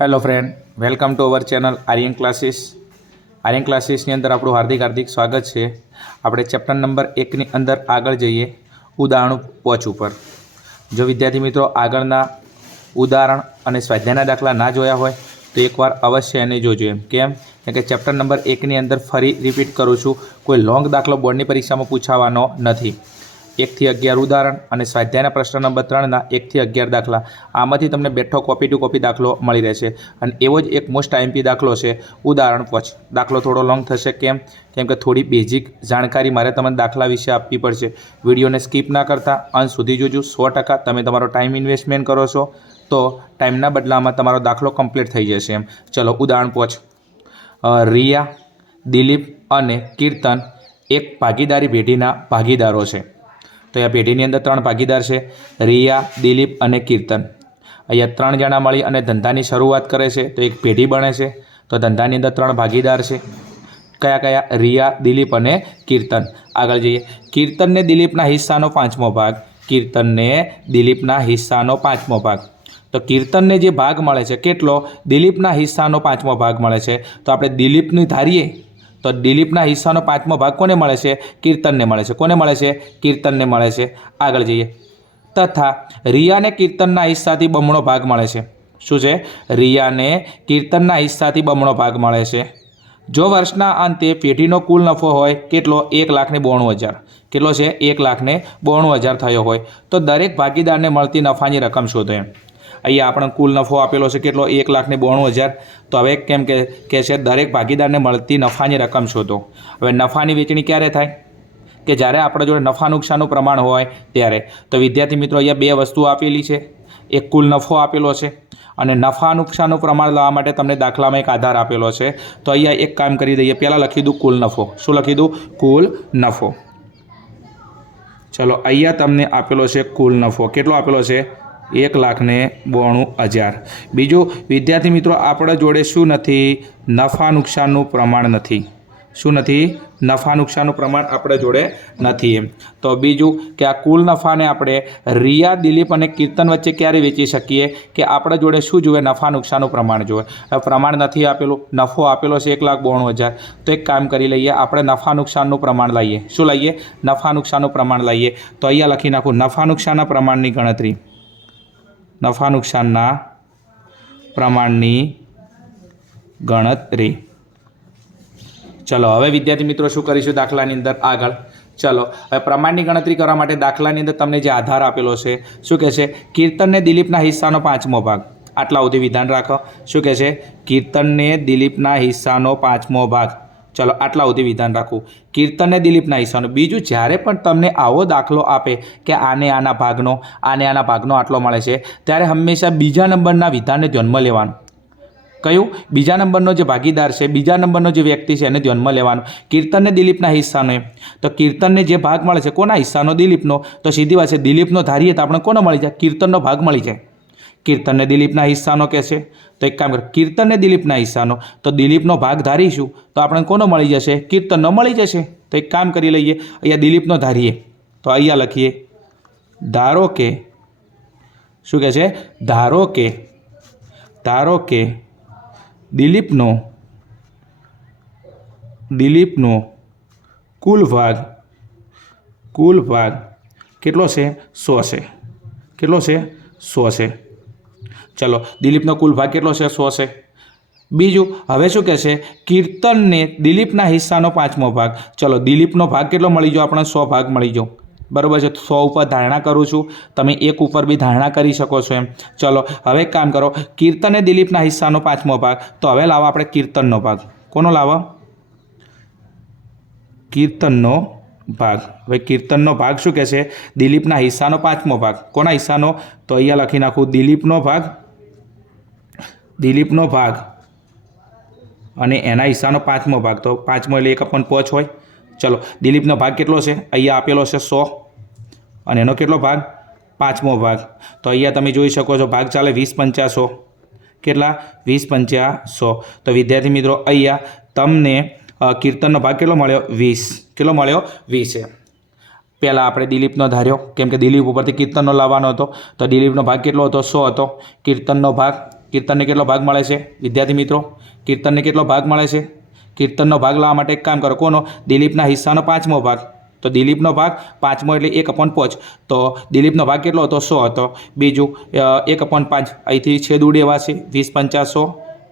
Hello friend welcome to our channel Aryan classes Aryan ક્લાસીસની અંદર આપણું હાર્દિક હાર્દિક સ્વાગત છે. આપણે ચેપ્ટર નંબર એકની અંદર આગળ જઈએ, ઉદાહરણ પોચ ઉપર. જો વિદ્યાર્થી મિત્રો આગળના ઉદાહરણ અને સ્વાધ્યાયના દાખલા ના જોયા હોય, તો એકવાર અવશ્ય એને જોજો એમ. કેમ? કે ચેપ્ટર નંબર એકની અંદર ફરી રિપીટ કરું છું, કોઈ લોંગ દાખલો બોર્ડની પરીક્ષામાં પૂછાવાનો નથી. એકથી અગિયાર ઉદાહરણ અને સ્વાધ્યાયના પ્રશ્ન નંબર ત્રણના એકથી અગિયાર દાખલા. આમાંથી તમને બેઠો કોપી ટુ કોપી દાખલો મળી રહેશે. અને એવો જ એક મોસ્ટ આઈએમપી દાખલો છે. ઉદાહરણ પોચ દાખલો થોડો લોંગ થશે. કેમ? કેમ કે થોડી બેઝિક જાણકારી મારે તમને દાખલા વિશે આપવી પડશે. વિડીયોને સ્કીપ ના કરતા અંત સુધી જોજો. સો ટકા તમે તમારો ટાઈમ ઇન્વેસ્ટમેન્ટ કરો છો, તો ટાઈમના બદલામાં તમારો દાખલો કમ્પ્લીટ થઈ જશે એમ. ચલો, ઉદાહરણ પોચ રિયા, દિલીપ અને કીર્તન એક ભાગીદારી પેઢીના ભાગીદારો છે. તો આ પેઢીની અંદર ત્રણ ભાગીદાર છે. રિયા, દિલીપ અને કીર્તન. અહીંયા ત્રણ જણા મળી અને ધંધાની શરૂઆત કરે છે. તો એક પેઢી બને છે. તો ધંધાની અંદર ત્રણ ભાગીદાર છે. કયા કયા? રિયા, દિલીપ અને કીર્તન. આગળ જઈએ. કીર્તનને દિલીપના હિસ્સાનો પાંચમો ભાગ. કીર્તનને દિલીપના હિસ્સાનો પાંચમો ભાગ. તો કીર્તનને જે ભાગ મળે છે, કેટલો? દિલીપના હિસ્સાનો પાંચમો ભાગ મળે છે. તો આપણે દિલીપની ધારીએ. તો દિલીપના હિસ્સાનો પાંચમો ભાગ કોને મળે છે? કીર્તનને મળે છે. કોને મળે છે? કીર્તનને મળે છે. આગળ જઈએ. તથા રિયાને કીર્તનના હિસ્સાથી બમણો ભાગ મળે છે. શું છે? રિયાને કીર્તનના હિસ્સાથી બમણો ભાગ મળે છે. જો વર્ષના અંતે પેઢીનો કુલ નફો હોય, કેટલો? એક લાખને બોણું હજાર. કેટલો છે? એક લાખને બોણું હજાર થયો હોય. તો દરેક ભાગીદારને મળતી નફાની રકમ શોધો એમ. અહીંયા આપણને કુલ નફો આપેલો છે કેટલો? એક લાખને બોણું હજાર. તો હવે કેમ કે કે છે, દરેક ભાગીદારને મળતી નફાની રકમ શોધો. હવે નફાની વેચણી ક્યારે થાય? કે જ્યારે આપણા જોડે નફા નુકસાનનું પ્રમાણ હોય ત્યારે. તો વિદ્યાર્થી મિત્રો, અહીંયા બે વસ્તુ આપેલી છે. એક કુલ નફો આપેલો છે અને નફા નુકસાનનું પ્રમાણ લાવવા માટે તમને દાખલામાં એક આધાર આપેલો છે. તો અહીંયા એક કામ કરી દઈએ. પહેલાં લખી દઉં કુલ નફો. શું લખી દઉં? કુલ નફો. ચલો, અહીંયા તમને આપેલો છે કુલ નફો. કેટલો આપેલો છે? એક લાખને બોણું હજાર. બીજું, વિદ્યાર્થી મિત્રો, આપણા જોડે શું નથી? નફા નુકસાનનું પ્રમાણ નથી. શું નથી? નફા નુકસાનનું પ્રમાણ આપણા જોડે નથી એમ. તો બીજું, કે આ કુલ નફાને આપણે રિયા, દિલીપ અને કીર્તન વચ્ચે ક્યારે વેચી શકીએ? કે આપણા જોડે શું જોઈએ નફા નુકસાનનું પ્રમાણ જોવે પ્રમાણ નથી આપેલું, નફો આપેલો છે એક લાખ બોણું હજાર. તો એક કામ કરી લઈએ, આપણે નફા નુકસાનનું પ્રમાણ લઈએ. શું લઈએ? નફા નુકસાનનું પ્રમાણ લઈએ. તો અહીંયા લખી નાખું, નફા નુકસાનના પ્રમાણની ગણતરી. નફા નુકસાનના પ્રમાણની ગણતરી. ચલો, હવે વિદ્યાર્થી મિત્રો શું કરીશું દાખલાની અંદર? આગળ. ચલો, હવે પ્રમાણની ગણતરી કરવા માટે દાખલાની અંદર તમને જે આધાર આપેલો છે, શું કહે છે? કીર્તનને દિલીપના હિસ્સાનો પાંચમો ભાગ. આટલા સુધી વિધાન રાખો. શું કહે છે? કીર્તનને દિલીપના હિસ્સાનો પાંચમો ભાગ. ચલો આટલા સુધી વિધાન રાખવું કીર્તનને દિલીપના હિસ્સાનો બીજું જ્યારે પણ તમને આવો દાખલો આપે કે આને આના ભાગનો, આને આના ભાગનો આટલો મળે છે, ત્યારે હંમેશા બીજા નંબરના વિધાનને ધ્યાનમાં લેવાનું. કયું? બીજા નંબરનો જે ભાગીદાર છે, બીજા નંબરનો જે વ્યક્તિ છે, એને ધ્યાનમાં લેવાનો. કીર્તનને દિલીપના હિસ્સાનો એમ તો કીર્તનને જે ભાગ મળે છે, કોના હિસ્સાનો દિલીપનો. તો સીધી વાત છે, દિલીપનો ધારીએ તો આપણે કોનો મળી જાય? કીર્તનનો ભાગ મળી જાય. કીર્તનને દિલીપના હિસ્સાનો કહે છે. તો એક કામ કર, કીર્તનને દિલીપના હિસ્સાનો. તો દિલીપનો ભાગ ધારીશું, તો આપણે કોનો મળી જશે? કીર્તનનો મળી જશે. તો એક કામ કરી લઈએ, અહીંયા દિલીપનો ધારીએ. તો અહીંયા લખીએ, ધારો કે, શું કહે છે? ધારો કે ધારો કે, દિલીપનો દિલીપનો કુલ ભાગ કુલ ભાગ કેટલો છે? સો છે. કેટલો છે? સો છે. ચલો, દિલીપનો કુલ ભાગ કેટલો છે? સો છે. બીજું, હવે શું કહે છે કીર્તનને દિલીપના હિસ્સાનો પાંચમો ભાગ. ચલો, દિલીપનો ભાગ કેટલો મળી ગયો? આપણે સો ભાગ મળી ગયો. બરાબર છે? સો ઉપર ધારણા કરું છું. તમે એક ઉપર બી ધારણા કરી શકો છો એમ. ચલો, હવે એક કામ કરો. કીર્તને દિલીપના હિસ્સાનો પાંચમો ભાગ. તો હવે લાવો આપણે કીર્તનનો ભાગ. કોનો લાવો? કીર્તનનો ભાગ. હવે કીર્તનનો ભાગ શું કહે છે દિલીપના હિસ્સાનો પાંચમો ભાગ. કોના હિસ્સાનો? તો અહીંયા લખી નાખું. દિલીપનો ભાગ. દિલીપનો ભાગ. અને એના હિસ્સાનો પાંચમો ભાગ. તો પાંચમો એટલે એક અપન પોચ હોય. ચલો, દિલીપનો ભાગ કેટલો છે? અહીંયા આપેલો છે સો. અને એનો કેટલો ભાગ? પાંચમો ભાગ. તો અહીંયા તમે જોઈ શકો છો ભાગ ચાલે વીસ પંચા સો. કેટલા? વીસ પંચા સો. તો વિદ્યાર્થી મિત્રો, અહીંયા તમને કીર્તનનો ભાગ કેટલો મળ્યો? વીસ. કેટલો મળ્યો? વીસે પહેલાં આપણે દિલીપનો ધાર્યો. કેમ કે દિલીપ ઉપરથી કીર્તનનો લાવવાનો હતો. તો દિલીપનો ભાગ કેટલો હતો? સો હતો. કીર્તનનો ભાગ, કીર્તનને કેટલો ભાગ મળે છે? વિદ્યાર્થી મિત્રો, કીર્તનને કેટલો ભાગ મળે છે? કીર્તનનો ભાગ લાવવા માટે એક કામ કરો. કોનો? દિલીપના હિસ્સાનો પાંચમો ભાગ. તો દિલીપનો ભાગ પાંચમો એટલે એક અપોન પાંચ. તો દિલીપનો ભાગ કેટલો હતો? સો હતો. બીજું એક અપોન પાંચ. અહીંથી છેદ એવા છે. વીસ પંચાસો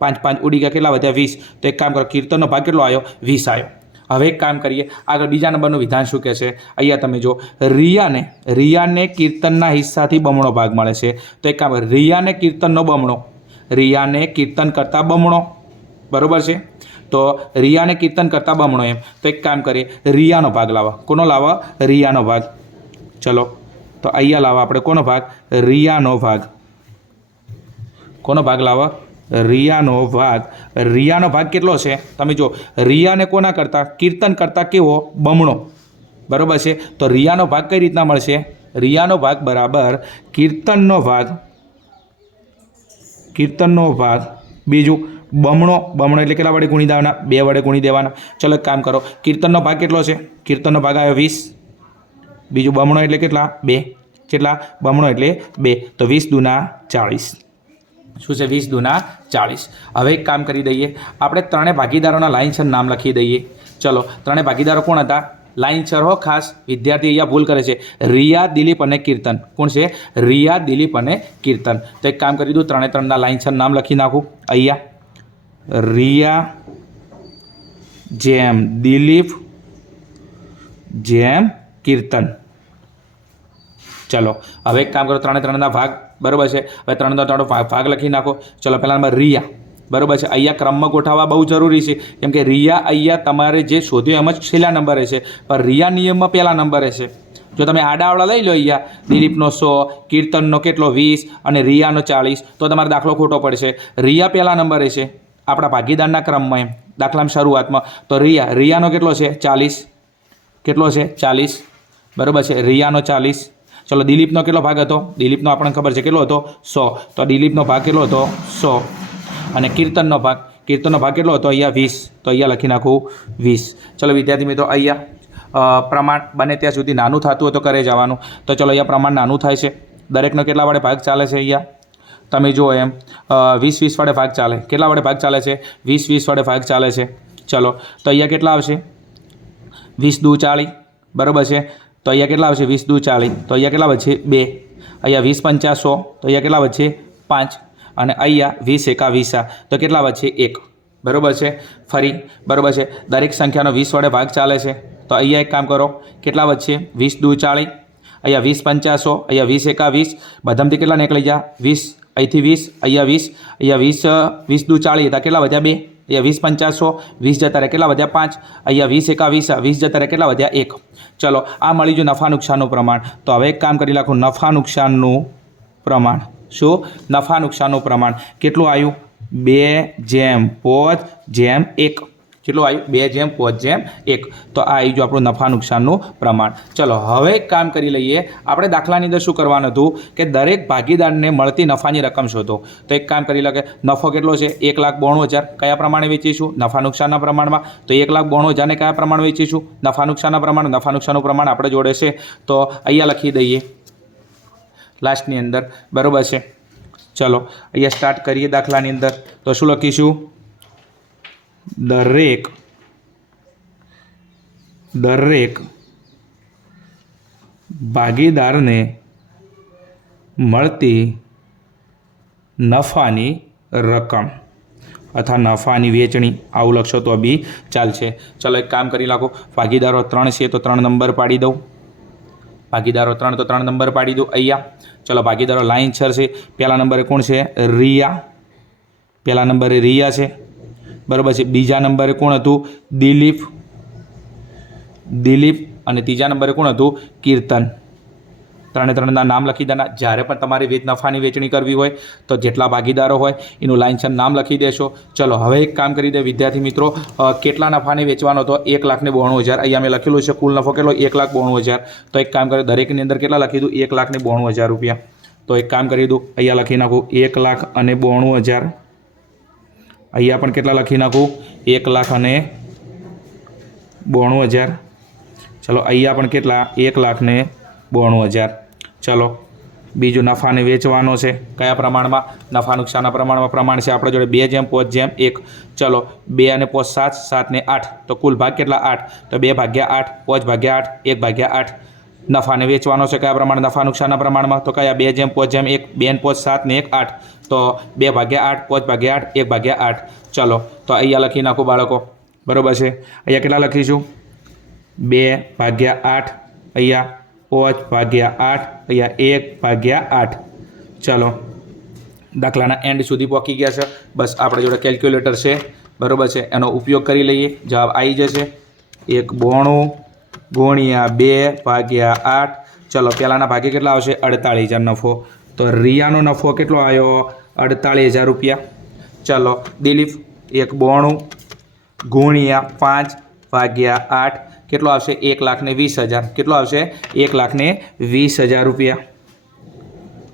પાંચ પાંચ ઉડી ગયા કેટલા વધ્યા? વીસ. તો એક કામ કરો, કીર્તનનો ભાગ કેટલો આવ્યો? વીસ આવ્યો. હવે એક કામ કરીએ, આગળ બીજા નંબરનું વિધાન શું કહે છે? અહીંયા તમે જો રિયાને રિયાને કીર્તનના હિસ્સાથી બમણો ભાગ મળે છે. તો એક કામ રિયાને કીર્તનનો બમણો, રિયાને કીર્તન કરતાં બમણો. બરાબર છે? તો રિયાને કીર્તન કરતાં બમણો એમ. તો એક કામ કરીએ, રિયાનો ભાગ લાવો. કોનો લાવો? રિયાનો ભાગ. ચલો, તો અહીંયા લાવો આપણે. કોનો ભાગ? રિયાનો ભાગ. કોનો ભાગ લાવો? રિયાનો ભાગ. રિયાનો ભાગ કેટલો છે? તમે જો રિયાને કોના કરતાં? કીર્તન કરતાં કેવો? બમણો. બરાબર છે? તો રિયાનો ભાગ કઈ રીતના મળશે? રિયાનો ભાગ બરાબર કીર્તનનો ભાગ. કીર્તનનો ભાગ. બીજું, બમણો. બમણો એટલે કેટલા વડે ગુણી દેવાના? બે વડે ગુણી દેવાના. ચલો કામ કરો. કીર્તનનો ભાગ કેટલો છે? કીર્તનનો ભાગ આવ્યો વીસ. બીજું બમણો એટલે કેટલા? બે. કેટલા? બમણો એટલે બે. તો વીસ દુના ચાળીસ. શું છે? વીસ દુના ચાળીસ. હવે એક કામ કરી દઈએ. આપણે ત્રણેય ભાગીદારોના લાઇનસર નામ લખી દઈએ. ચલો, ત્રણે ભાગીદારો કોણ હતા? લાઇનસર હો, ખાસ. વિદ્યાર્થી અહીંયા ભૂલ કરે છે. રિયા, દિલીપ અને કીર્તન. કોણ છે? રિયા, દિલીપ અને કીર્તન. તો એક કામ કરી દઉં, ત્રણે ત્રણના લાઇનસર નામ લખી નાખું. અહીંયા. રિયા, જેમ, દિલીપ, જેમ, કીર્તન. ચલો, હવે એક કામ કરો, ત્રણે ત્રણના ભાગ બરોબર છે? હવે ત્રણ ત્રણ ભાગ લખી નાખો. ચલો, પહેલાં નંબર રિયા. બરોબર છે? અહીંયા ક્રમમાં ગોઠવવા બહુ જરૂરી છે. કેમ કે રિયા અહીંયા તમારે જે શોધ્યું એમ જ છેલ્લા નંબરે છે. પણ રિયા નિયમમાં પહેલા નંબરે છે. જો તમે આડાવડા લઈ લો અહીંયા, દિલીપનો સો, કીર્તનનો કેટલો વીસ અને રિયાનો ચાલીસ, તો તમારો દાખલો ખોટો પડશે. રિયા પહેલા નંબરે છે. આપણા ભાગીદારના ક્રમમાં એમ. દાખલામાં શરૂઆતમાં. તો રિયા, રિયાનો કેટલો છે? ચાલીસ. કેટલો છે? ચાલીસ. બરાબર છે? રિયાનો ચાલીસ. ચલો, દિલીપનો કેટલો ભાગ હતો? દિલીપનો આપણને ખબર છે કેટલો હતો? સો. તો દિલીપનો ભાગ કેટલો હતો? સો. અને કીર્તનનો ભાગ કીર્તનનો ભાગ કેટલો હતો? અહીંયા વીસ. તો અહીંયા લખી નાખું, વીસ. ચલો, વિદ્યાર્થી મિત્રો, અહીંયા પ્રમાણ બને ત્યાં સુધી નાનું થતું હોય તો કરે જવાનું. તો ચલો, અહીંયા પ્રમાણ નાનું થાય છે. દરેકનો કેટલા વડે ભાગ ચાલે છે અહીંયા? તમે જુઓ એમ. વીસ વીસ વડે ભાગ ચાલે. કેટલા વડે ભાગ ચાલે છે? વીસ વીસ વડે ભાગ ચાલે છે. ચલો, તો અહીંયા કેટલા આવશે? વીસ દુ ચાળી. બરાબર છે? તો અહીંયા કેટલા આવશે વીસ, દુ ચાળી તો અહીંયા કેટલા વધશે બે. અહીંયા વીસ પંચાસો તો અહીંયા કેટલા વધશે પાંચ. અને અહીંયા વીસ એકા વીસા તો કેટલા વધશે એક. બરાબર છે? ફરી. બરાબર છે? દરેક સંખ્યાનો વીસ વડે ભાગ ચાલે છે. તો અહીંયા એક કામ કરો. કેટલા વધશે વીસ, દુ ચાલીસ અહીંયા વીસ પંચાસો અહીંયા વીસ એકા વીસ બધામાંથી કેટલા નીકળી ગયા? વીસ. અહીંથી વીસ. અહીંયા વીસ. અહીંયા વીસ વીસ, દુ ચાલીસ હતા કેટલા વધ્યા? બે. અહીંયા વીસ પંચાસો, વીસ જતા રહે કેટલા વધ્યા પાંચ? અહીંયા વીસ એકા વીસ વીસ જતા રહે કેટલા વધ્યા એક? ચલો, આ મળી જો નફા નુકસાનનું પ્રમાણ. તો હવે એક કામ કરી નાખું, નફા નુકસાનનું પ્રમાણ. શું? નફા નુકસાનનું પ્રમાણ. કેટલું આવ્યું બે જેમ પોચ જેમ એક. કેટલું આવ્યું બે જેમ, પોચ જેમ, એક. તો આ આવી ગયું આપણું નફા નુકસાનનું પ્રમાણ. ચલો, હવે એક કામ કરી લઈએ. આપણે દાખલાની અંદર શું કરવાનું હતું કે દરેક ભાગીદારને મળતી નફાની રકમ શોધો. તો એક કામ કરી લો કે નફો કેટલો છે? એક લાખ બોણું હજાર. કયા પ્રમાણે વેચીશું? નફા નુકસાનના પ્રમાણમાં. તો એક લાખ બોણું હજારને કયા પ્રમાણે વેચીશું? નફા નુકસાનના પ્રમાણ. નફા નુકસાનનું પ્રમાણ આપણે જોડે છે. તો અહીંયા લખી દઈએ. લાસ્ટની અંદર. બરાબર છે. ચલો, અહીંયા સ્ટાર્ટ કરીએ દાખલાની અંદર. તો શું લખીશું? દરેક દરેક ભાગીદારને મળતી નફાની રકમ અથવા નફાની વેચણી, આવું લખશો તો બી ચાલશે. ચાલો એક કામ કરી નાખો. ભાગીદારો ત્રણ છે તો ત્રણ નંબર પાડી દઉં. ભાગીદારો ત્રણ તો ત્રણ નંબર પાડી દઉં અહીંયા. ચલો ભાગીદારો લાઈન છર છે પહેલા નંબરે કોણ છે? રિયા. પહેલા નંબરે રિયા છે. બરાબર છે. બીજા નંબરે કોણ હતું? દિલીપ. દિલીપ અને ત્રીજા નંબરે કોણ હતું? કીર્તન. ત્રણે ત્રણના નામ લખી દેના. જ્યારે પણ તમારે વેચ નફાની વેચણી કરવી હોય તો જેટલા ભાગીદારો હોય એનું લાઇનસર નામ લખી દેશો. ચલો, હવે એક કામ કરી દે વિદ્યાર્થી મિત્રો. કેટલા નફાને વેચવાનો હતો? એક લાખને બોણું હજાર. અહીંયા મેં લખેલું છે કુલ નફો કેટલો? એક લાખ બોણું હજાર. તો એક કામ કરે દરેકની અંદર કેટલા લખી દઉં? એક લાખને બોણું હજાર રૂપિયા. તો એક કામ કરી દઉં, અહીંયા લખી નાખું. એક લાખ અને બોણું હજાર. અહીંયા પણ કેટલા લખી નાખું? એક લાખ અને બોણું હજાર. ચલો, અહીંયા પણ કેટલા? એક લાખ ને બોણું હજાર. ચલો, બીજું નફાને વેચવાનો છે. કયા પ્રમાણમાં? નફા નુકસાનના પ્રમાણમાં પ્રમાણ છે. આપણા જોડે બે જેમ, પોચ જેમ, એક. ચલો, બે અને પોચ સાત સાત ને આઠ. તો કુલ ભાગ કેટલા? આઠ. તો બે ભાગ્યા આઠ, પોચ ભાગ્યા આઠ, એક ભાગ્યા આઠ. નફાને વેચવાનો છે, કયા પ્રમાણે નફા નુકસાનના પ્રમાણમાં? તો કયા બે જેમ પોચ જેમ એક બે પોચ સાત ને એક આઠ? તો બે ભાગ્યા આઠ, પોચ ભાગ્યા આઠ, એક ભાગ્યા આઠ. ચલો, તો અહીંયા લખી નાખો બાળકો. બરાબર છે? અહીંયા કેટલા લખીશું? બે ભાગ્યા આઠ, અહીંયા પોચ ભાગ્યા આઠ, અહીંયા એક ભાગ્યા આઠ. ચલો, દાખલાના એન્ડ સુધી પહોંચી ગયા છે. બસ, આપણે જોડે કેલ્ક્યુલેટર છે. બરાબર છે? એનો ઉપયોગ કરી લઈએ. જવાબ આવી જશે. એક બોણું ગુણ્યા બે ભાગ્યા આઠ. ચલો, પહેલાંના ભાગે કેટલા આવશે? અડતાળીસ હજાર નફો. તો રિયાનો નફો કેટલો આવ્યો? અડતાળીસ હજાર રૂપિયા. ચલો, દિલીપ, એક બોણું. ગુણ્યા પાંચ ભાગ્યા આઠ. કેટલો આવશે? એક લાખને વીસ હજાર. કેટલો આવશે? એક લાખને વીસ હજાર રૂપિયા.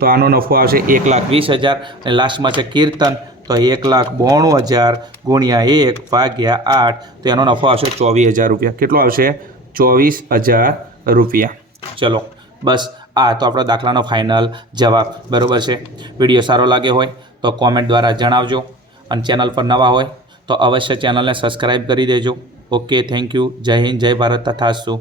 તો આનો નફો આવશે એક લાખ વીસ હજાર. અને લાસ્ટમાં છે કીર્તન. તો એક લાખ બોણું હજાર ગુણ્યા એક ભાગ્યા આઠ. તો એનો નફો આવશે ચોવીસ હજાર રૂપિયા. કેટલો આવશે? ચોવીસ હજાર રૂપિયા. ચલો, બસ આ તો આપણા દાખલાનો ફાઇનલ જવાબ, બરાબર છે? વીડિયો સારો લાગે હોય તો કોમેન્ટ દ્વારા જણાવજો અને ચેનલ પર નવા હોય તો અવશ્ય ચેનલને સબસ્ક્રાઈબ કરી દેજો. ઓકે થેન્ક યુ જય હિન્દ, જય ભારત તથાસ્તુ